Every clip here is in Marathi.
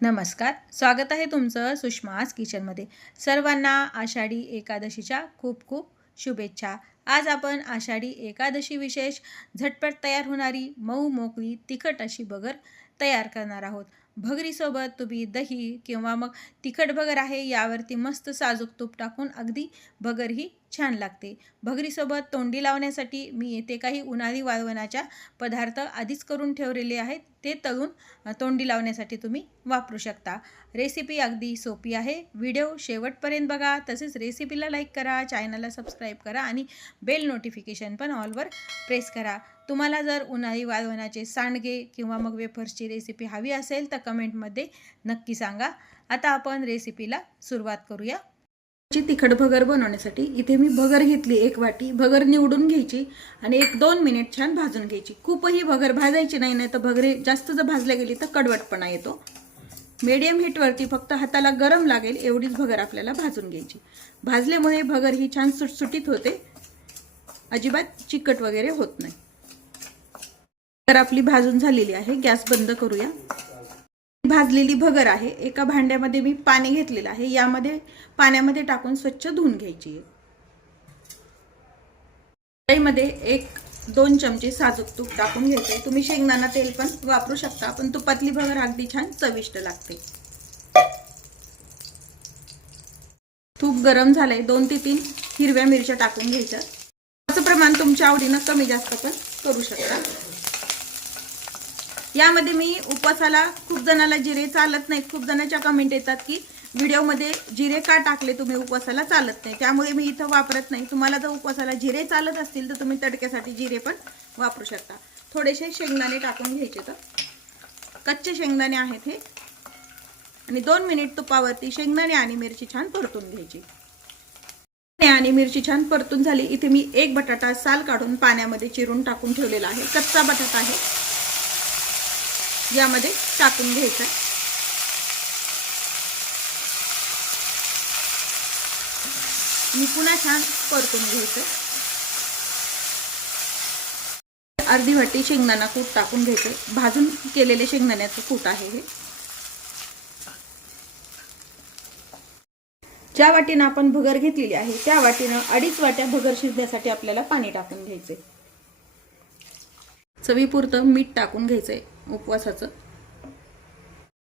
नमस्कार, स्वागत आहे तुमचं सुषमाज किचनमध्ये। सर्वांना आषाढी एकादशीच्या खूप खूप शुभेच्छा। आज आपण आषाढी एकादशी विशेष झटपट तयार होणारी मऊ मोकळी तिखट अशी भगर तयार करणार आहोत। भगरीसोबत तुम्ही दही किंवा मग तिखट भगर आहे यावरती मस्त साजूक तूप टाकून अगदी भगर ही छान लागते। भगरीसोबत तोंडी लावण्यासाठी मी येथे काही उन्हाळी वाळवणाच्या पदार्थ आधीच करून ठेवलेले आहेत, ते तळून तोंडी लावण्यासाठी तुम्ही वापरू शकता। रेसिपी अगदी सोपी आहे, व्हिडिओ शेवटपर्यंत बघा। तसेच रेसिपीला लाईक करा, चॅनलला सबस्क्राईब करा आणि बेल नोटिफिकेशन पण ऑलवर प्रेस करा। तुम्हाला जर उन्हाळी वाळवणाचे सांडगे किंवा मग वेफर्सची रेसिपी हवी असेल तर कमेंटमध्ये नक्की सांगा। आता आपण रेसिपीला सुरुवात करूया। तिखट भगर बनवण्यासाठी इथे मी भगर घेतली, एक वाटी भगर निवडून घ्यायची आणि 1-2 मिनिट छान भाजून घ्यायची। खूपही भगर भाजायची नाही, तर भगरे जास्त जर भाजल्या गेली तर कडवटपणा येतो। मीडियम हीटवरती फक्त हाताला गरम लागेल एवढीच भगर आपल्याला भाजून घ्यायची। भाजल्यामुळे भगर ही छान सुटसुटीत होते, अजिबात चिकट वगैरे होत नाही। तर आपली भाजून झालेली आहे, गॅस बंद करूया। भाजलेली भगर आहे, एका भांड्यामध्ये मी पाणी घेतलेलं आहे, यामध्ये पाण्यामध्ये टाकून स्वच्छ धुवून घ्यायची आहे। कढईमध्ये 1-2 चमचे साजूक तूप टाकून घ्यायचे। तुम्ही शेंगदाणा तेल पण वापरू शकता, पण तुपातली भगर अगदी छान चविष्ट लागते। तूप गरम झालंय, 2 ते 3 हिरव्या मिरच्या टाकून घ्यायच्या। असं प्रमाण तुमच्या आवडीनं कमी जास्त पण करू शकता। यामध्ये मी उपवासाला खूप जणांना जिरे चालत नाहीत, खूप जणांच्या कमेंट येतात की व्हिडिओमध्ये जिरे का टाकले तुम्ही, उपवासाला चालत नाही, त्यामुळे मी इथं वापरत नाही। तुम्हाला जर उपवासाला जिरे चालत असतील तर तुम्ही तडक्यासाठी जिरे पण वापरू शकता। थोडेसे शेंगदाणे टाकून घ्यायचे, तर कच्चे शेंगदाणे आहेत हे, आणि 2 मिनिट तुपावरती शेंगदाणे आणि मिरची छान परतून घ्यायची। आणि मिरची छान परतून झाली, इथे मी 1 बटाटा साल काढून पाण्यामध्ये चिरून टाकून ठेवलेला आहे, कच्चा बटाटा आहे, यामध्ये टाकून घ्यायचा। मी पुन्हा छान परतून घ्यायचं। अर्धी वाटी शेंगदाणा कूट टाकून घ्यायचं, भाजून केलेले शेंगदाण्याचं कूट आहे हे। ज्या वाटीनं आपण भगर घेतलेली आहे त्या वाटीनं 2.5 वाट्या भगर शिजण्यासाठी आपल्याला पाणी टाकून घ्यायचे। चवीपुरतं मीठ टाकून घ्यायचंय, उपवासाचं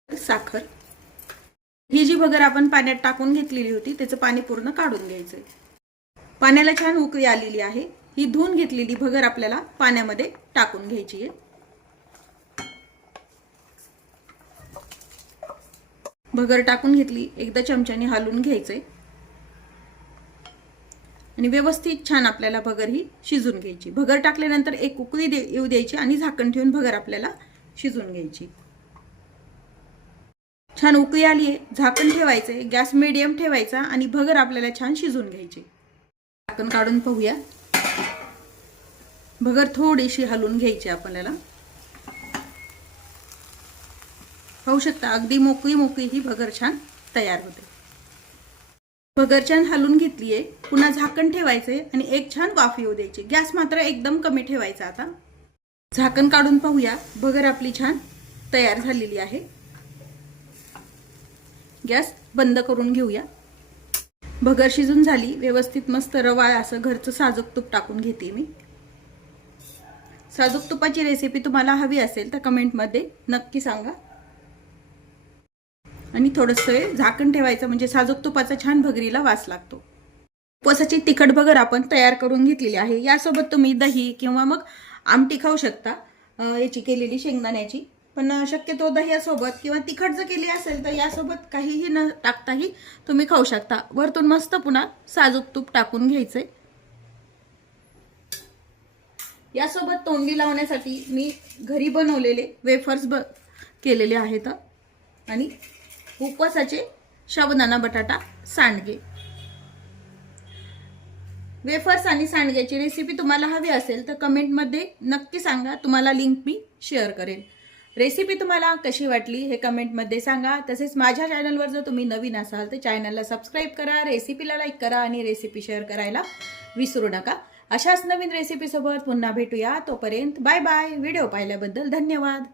साखर। ही जी भगर आपण पाण्यात टाकून घेतलेली होती त्याचं पाणी पूर्ण काढून घ्यायचंय। पाण्याला छान उकळी आलेली आहे, ही धुवून घेतलेली भगर आपल्याला पाण्यामध्ये टाकून घ्यायची आहे। भगर टाकून घेतली, एकदा चमच्याने हलवून घ्यायचंय आणि व्यवस्थित छान आपल्याला भगर ही शिजून घ्यायची। भगर टाकल्यानंतर एक उकळी येऊ द्यायची आणि झाकण ठेवून भगर आपल्याला शिजून घ्यायची। छान उकळी आली आहे, झाकण ठेवायचे, गॅस मीडियम ठेवायचा आणि भगर आपल्याला छान शिजून घ्यायची। झाकण काढून पाहूया, भगर थोडीशी हलवून घ्यायची आपल्याला। पाहू शकता अगदी मोकळी मोकळी ही भगर छान तयार होते। भगर छान हलवून घेतली आहे, पुन्हा झाकण ठेवायचे आणि एक छान वाफ येऊ द्यायची। गॅस मात्र एकदम कमी ठेवायचा। आता झाकण काढून पाहूया, भगर आपली छान तयार झालेली आहे। गॅस बंद करून घेऊया। भगर शिजून झाली, व्यवस्थित मस्त रवाळ असं घरचं साजूक तूप टाकून घेते मी। साजूक तुपाची रेसिपी तुम्हाला हवी असेल तर कमेंटमध्ये नक्की सांगा। आणि थोडंसं झाकण ठेवायचं, म्हणजे साजूक तुपाचा छान भगरीला वास लागतो। उपवासाची तिखट भगर आपण तयार करून घेतलेली आहे। यासोबत तुम्ही दही किंवा मग आमटी खाऊ शकता, याची केलेली शेंगदाण्याची, पण शक्यतो दह्यासोबत किंवा तिखट जर केली असेल तर यासोबत काहीही न टाकताही तुम्ही खाऊ शकता। वरतून मस्त पुन्हा साजूक तूप टाकून घ्यायचे। यासोबत तोंडी लावण्यासाठी मी घरी बनवलेले वेफर्स केलेले आहेत आणि उपवासाचे साबुदाणा बटाटा सांडगे। वेफर्स आणि सांडग्याची रेसिपी तुम्हाला हवी असेल तर कमेंटमध्ये नक्की सांगा, तुम्हाला लिंक मी शेअर करेन। रेसिपी तुम्हाला कशी वाटली हे कमेंटमध्ये सांगा। तसेच माझ्या चॅनलवर जर तुम्ही नवीन असाल तर चॅनलला सबस्क्राईब करा, रेसिपीला लाईक करा आणि रेसिपी शेअर करायला विसरू नका। अशाच नवीन रेसिपी सोबत पुन्हा भेटूया, तोपर्यंत बाय बाय। व्हिडिओ पाहिल्याबद्दल धन्यवाद।